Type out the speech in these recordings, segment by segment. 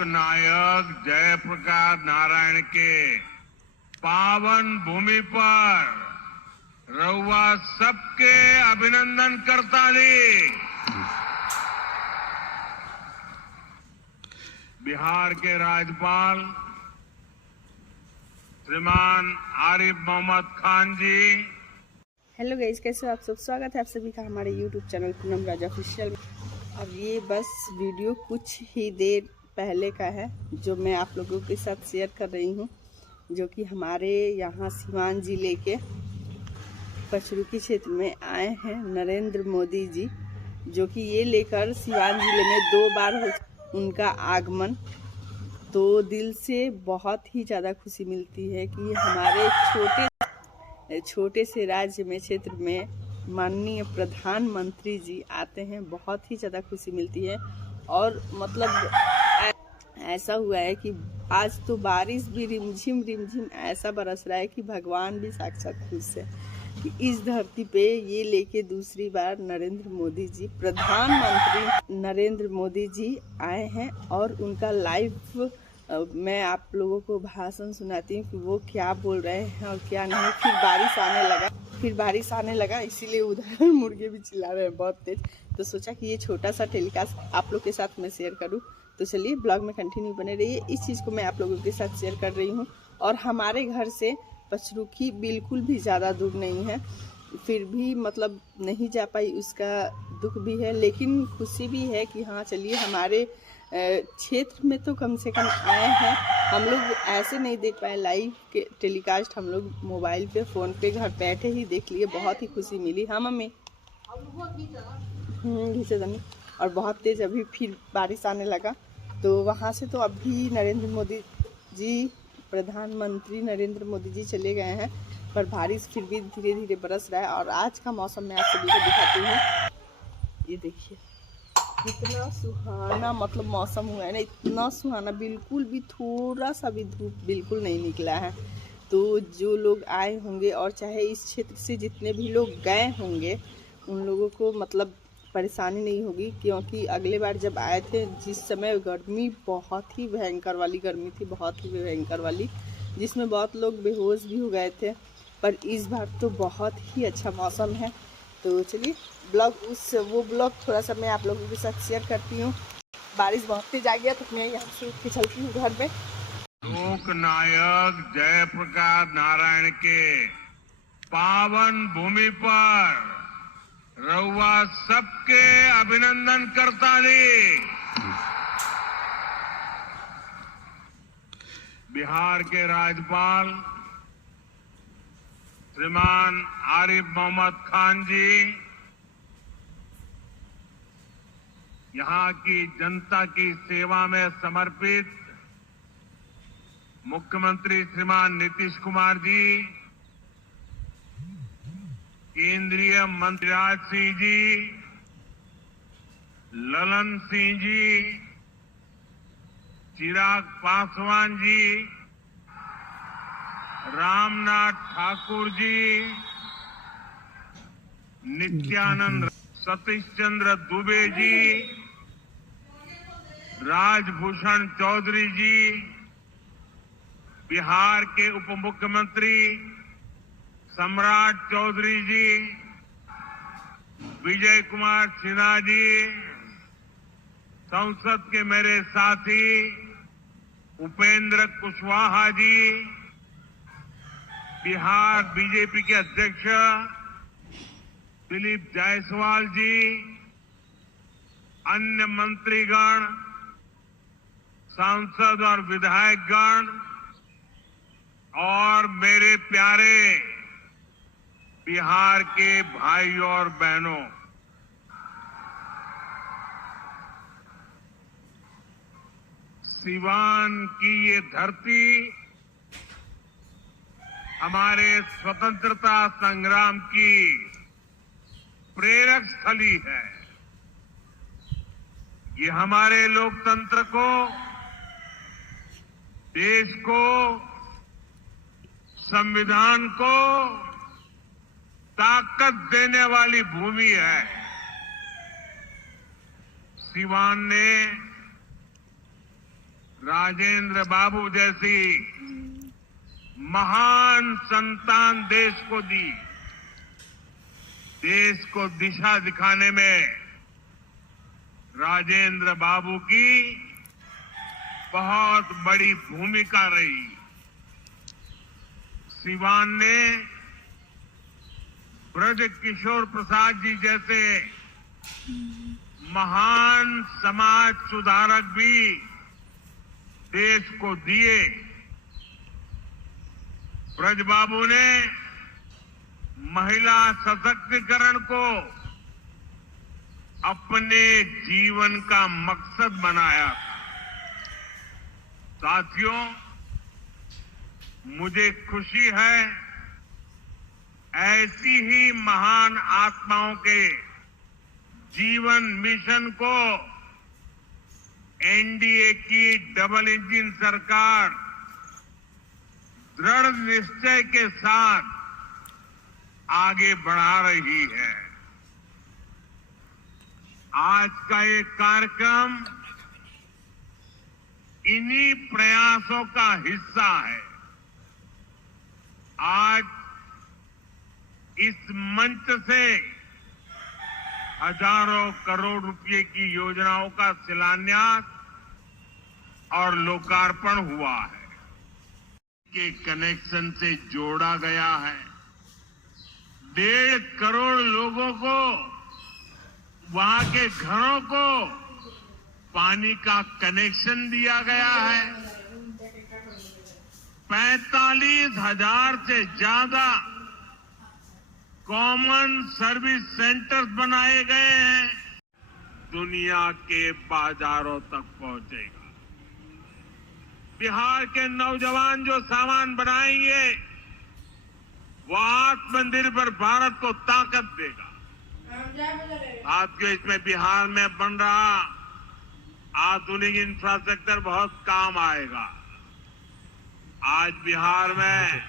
लोकनायक जयप्रकाश नारायण के पावन भूमि पर रउआ सबके अभिनंदन करता ली। बिहार के राज्यपाल श्रीमान आरिफ मोहम्मद खान जी। हेलो गाइस, कैसे हो आप सब। स्वागत है आप सभी का हमारे यूट्यूब चैनल पूनम राज ऑफिशियल। और ये बस वीडियो कुछ ही देर पहले का है जो मैं आप लोगों के साथ शेयर कर रही हूँ, जो कि हमारे यहाँ सीवान जिले के पचरुखी क्षेत्र में आए हैं नरेंद्र मोदी जी, जो कि ये लेकर सीवान जिले में 2 बार हो उनका आगमन। तो दिल से बहुत ही ज़्यादा खुशी मिलती है कि हमारे छोटे से राज्य में, क्षेत्र में माननीय प्रधानमंत्री जी आते हैं। बहुत ही ज़्यादा खुशी मिलती है। और मतलब ऐसा हुआ है कि आज तो बारिश भी रिमझिम ऐसा बरस रहा है कि भगवान भी साक्षात खुश है कि इस धरती पे ये लेके दूसरी बार नरेंद्र मोदी जी, प्रधानमंत्री नरेंद्र मोदी जी आए हैं। और उनका लाइव मैं आप लोगों को भाषण सुनाती हूँ कि वो क्या बोल रहे हैं और क्या नहीं। फिर बारिश आने लगा इसीलिए उधर मुर्गे भी चिल्ला रहे हैं बहुत तेज। तो सोचा कि ये छोटा सा टेलीकास्ट आप लोग के साथ मैं शेयर करूँ। तो चलिए ब्लॉग में कंटिन्यू बने रहिए। इस चीज़ को मैं आप लोगों के साथ शेयर कर रही हूँ। और हमारे घर से पचरुखी बिल्कुल भी ज़्यादा दूर नहीं है, फिर भी मतलब नहीं जा पाई, उसका दुख भी है लेकिन खुशी भी है कि हाँ चलिए हमारे क्षेत्र में तो कम से कम आए हैं। हम लोग ऐसे नहीं देख पाए लाइव के टेलीकास्ट, हम लोग मोबाइल पे फ़ोन पे घर बैठे ही देख लिए। बहुत ही खुशी मिली। हाँ मम्मी घिसे जानी। और बहुत तेज़ अभी फिर बारिश आने लगा। तो वहाँ से तो अभी नरेंद्र मोदी जी, प्रधानमंत्री नरेंद्र मोदी जी चले गए हैं, पर बारिश फिर भी धीरे धीरे बरस रहा है। और आज का मौसम मैं आप सभी को दिखाती हूँ। ये देखिए इतना सुहाना मतलब मौसम हुआ है ना, इतना सुहाना, बिल्कुल भी थोड़ा सा भी धूप बिल्कुल नहीं निकला है। तो जो लोग आए होंगे और चाहे इस क्षेत्र से जितने भी लोग गए होंगे उन लोगों को मतलब परेशानी नहीं होगी, क्योंकि अगले बार जब आए थे जिस समय गर्मी बहुत ही भयंकर वाली गर्मी थी, बहुत ही भयंकर वाली, जिसमें बहुत लोग बेहोश भी हो गए थे। पर इस बार तो बहुत ही अच्छा मौसम है। तो चलिए वो ब्लॉग थोड़ा सा मैं आप लोगों के साथ शेयर करती हूँ। बारिश बहुत तेज आ गया तो मैं यहाँ से उठ के चलती हूँ घर में। लोकनायक जयप्रकाश नारायण के पावन भूमि पर रउआ सबके अभिनंदन करता ली। बिहार के राज्यपाल श्रीमान आरिफ मोहम्मद खान जी, यहाँ की जनता की सेवा में समर्पित मुख्यमंत्री श्रीमान नीतीश कुमार जी, केंद्रीय मंत्री राज सिंह जी, ललन सिंह जी, चिराग पासवान जी, रामनाथ ठाकुर जी, नित्यानंद, सतीश चंद्र दुबे जी, राजभूषण चौधरी जी, बिहार के उप मुख्यमंत्री सम्राट चौधरी जी, विजय कुमार सिन्हा जी, संसद के मेरे साथी उपेंद्र कुशवाहा जी, बिहार बीजेपी के अध्यक्ष दिलीप जायसवाल जी, अन्य मंत्रीगण, सांसद और विधायकगण और मेरे प्यारे बिहार के भाइयों और बहनों, सीवान की ये धरती हमारे स्वतंत्रता संग्राम की प्रेरक स्थली है। ये हमारे लोकतंत्र को, देश को, संविधान को ताकत देने वाली भूमि है। सीवान ने राजेंद्र बाबू जैसी महान संतान देश को दी। देश को दिशा दिखाने में राजेंद्र बाबू की बहुत बड़ी भूमिका रही। सिवान ने ब्रज किशोर प्रसाद जी जैसे महान समाज सुधारक भी देश को दिए। ब्रज बाबू ने महिला सशक्तिकरण को अपने जीवन का मकसद बनाया था। साथियों, मुझे खुशी है ऐसी ही महान आत्माओं के जीवन मिशन को एनडीए की डबल इंजन सरकार दृढ़ निश्चय के साथ आगे बढ़ा रही है। आज का ये कार्यक्रम इन्हीं प्रयासों का हिस्सा है। आज इस मंच से हजारों करोड़ रुपए की योजनाओं का शिलान्यास और लोकार्पण हुआ है, के कनेक्शन से जोड़ा गया है। 1.5 करोड़ लोगों को, वहां के घरों को पानी का कनेक्शन दिया गया है। 45,000 से ज्यादा कॉमन सर्विस सेंटर्स बनाए गए हैं। दुनिया के बाजारों तक पहुंचेगा। बिहार के नौजवान जो सामान बनाएंगे वो आत्मनिर्भर भारत को ताकत देगा। साथियों, इसमें बिहार में बन रहा आधुनिक इंफ्रास्ट्रक्चर बहुत काम आएगा। आज बिहार में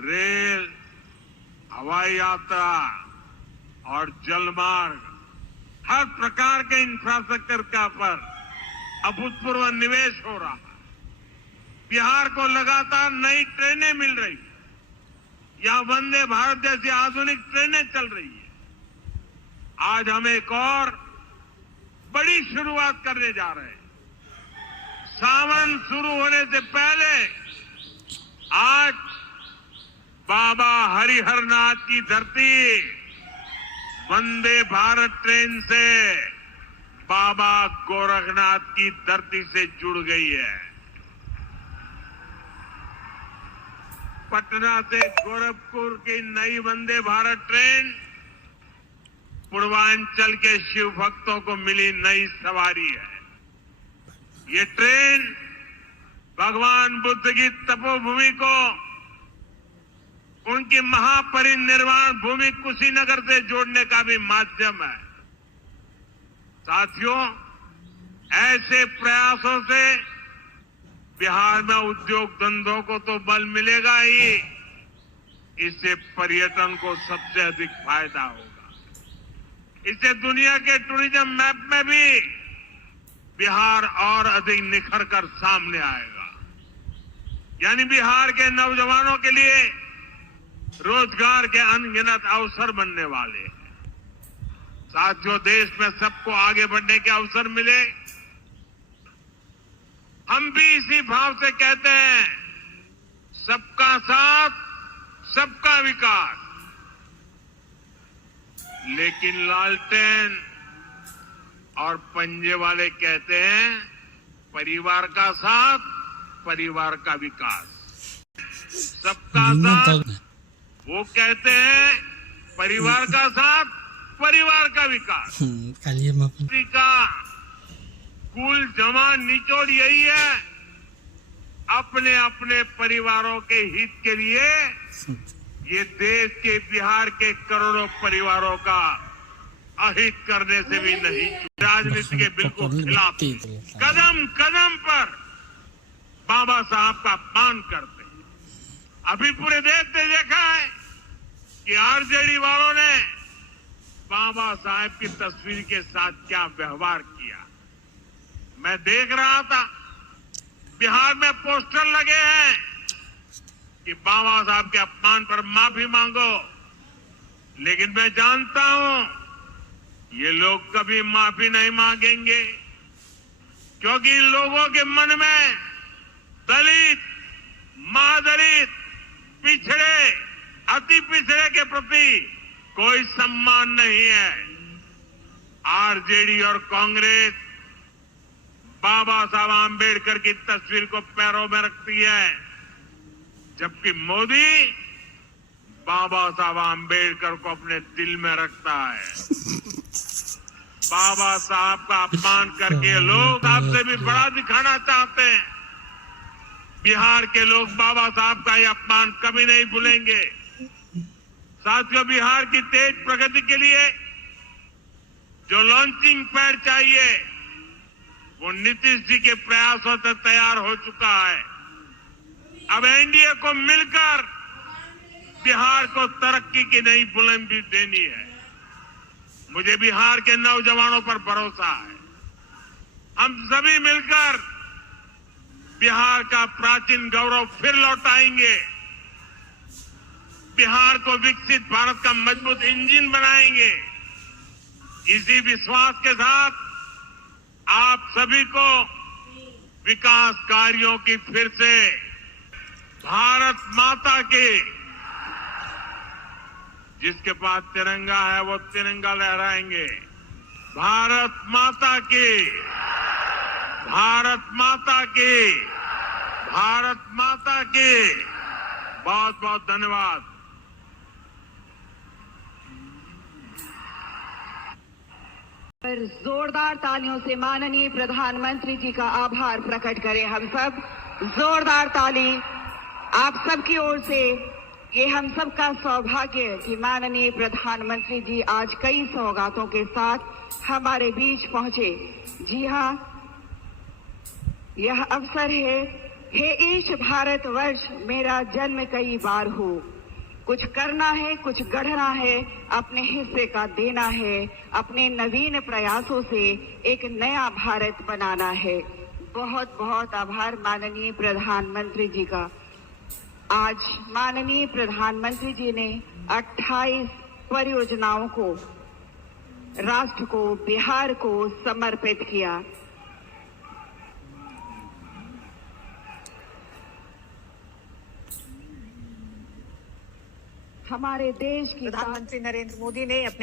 रेल, हवाई यात्रा और जलमार्ग, हर प्रकार के इंफ्रास्ट्रक्चर का पर अभूतपूर्व निवेश हो रहा है। बिहार को लगातार नई ट्रेनें मिल रही है। यहां वंदे भारत जैसी आधुनिक ट्रेनें चल रही है। आज हम एक और बड़ी शुरुआत करने जा रहे हैं। सावन शुरू होने से पहले आज बाबा हरिहरनाथ की धरती वंदे भारत ट्रेन से बाबा गोरखनाथ की धरती से जुड़ गई है। पटना से गोरखपुर की नई वंदे भारत ट्रेन पूर्वांचल के शिव भक्तों को मिली नई सवारी है। ये ट्रेन भगवान बुद्ध की तपोभूमि को उनकी महापरिनिर्वाण भूमि कुशीनगर से जोड़ने का भी माध्यम है। साथियों, ऐसे प्रयासों से बिहार में उद्योग धंधों को तो बल मिलेगा ही, इससे पर्यटन को सबसे अधिक फायदा होगा। इससे दुनिया के टूरिज्म मैप में भी बिहार और अधिक निखर कर सामने आएगा। यानी बिहार के नौजवानों के लिए रोजगार के अनगिनत अवसर बनने वाले हैं। साथियों, देश में सबको आगे बढ़ने के अवसर मिले। हम भी इसी भाव से कहते हैं, सबका साथ, सबका विकास। लेकिन लालटेन और पंजे वाले कहते हैं परिवार का साथ, परिवार का विकास। सबका साथ वो कहते हैं परिवार का साथ, परिवार का विकास। का कुल जमा निचोड़ यही है, अपने अपने परिवारों के हित के लिए ये देश के बिहार के करोड़ों परिवारों का अहित करने से भी नहीं, राजनीति के बिल्कुल खिलाफ कदम कदम पर बाबा साहब का अपमान करते हैं। अभी पूरे देश ने देखा है कि आरजेडी वालों ने बाबा साहब की तस्वीर के साथ क्या व्यवहार किया। मैं देख रहा था बिहार में पोस्टर लगे हैं कि बाबा साहब के अपमान पर माफी मांगो, लेकिन मैं जानता हूं ये लोग कभी माफी नहीं मांगेंगे, क्योंकि इन लोगों के मन में दलित, महादलित, पिछड़े, अति पिछड़े के प्रति कोई सम्मान नहीं है। आरजेडी और कांग्रेस बाबा साहब आम्बेडकर की तस्वीर को पैरों में रखती है, जबकि मोदी बाबा साहब आम्बेडकर को अपने दिल में रखता है। बाबा साहब का अपमान करके लोग आपसे भी बड़ा दिखाना चाहते हैं। बिहार के लोग बाबा साहब का ये अपमान कभी नहीं भूलेंगे। साथियों, बिहार की तेज प्रगति के लिए जो लॉन्चिंग पैड चाहिए वो नीतीश जी के प्रयासों से तैयार हो चुका है। अब एनडीए को मिलकर बिहार को तरक्की की नई बुलंदी देनी है। मुझे बिहार के नौजवानों पर भरोसा है। हम सभी मिलकर बिहार का प्राचीन गौरव फिर लौटाएंगे। बिहार को विकसित भारत का मजबूत इंजन बनाएंगे। इसी विश्वास के साथ आप सभी को विकास कार्यों की फिर से भारत माता के, जिसके पास तिरंगा है वो तिरंगा लहराएंगे। भारत माता की, भारत माता की, भारत माता की। बहुत बहुत धन्यवाद। पर जोरदार तालियों से माननीय प्रधानमंत्री जी का आभार प्रकट करें हम सब। जोरदार ताली आप सबकी ओर से। ये हम सब का सौभाग्य है कि माननीय प्रधानमंत्री जी आज कई सौगातों के साथ हमारे बीच पहुंचे। जी हाँ, यह अवसर है, हे ईश भारतवर्ष मेरा जन्म कई बार हो। कुछ करना है, कुछ गढ़ना है, अपने हिस्से का देना है, अपने नवीन प्रयासों से एक नया भारत बनाना है। बहुत बहुत आभार माननीय प्रधानमंत्री जी का। आज माननीय प्रधानमंत्री जी ने 28 परियोजनाओं को राष्ट्र को, बिहार को समर्पित किया। हमारे देश की प्रधानमंत्री नरेंद्र मोदी ने अपने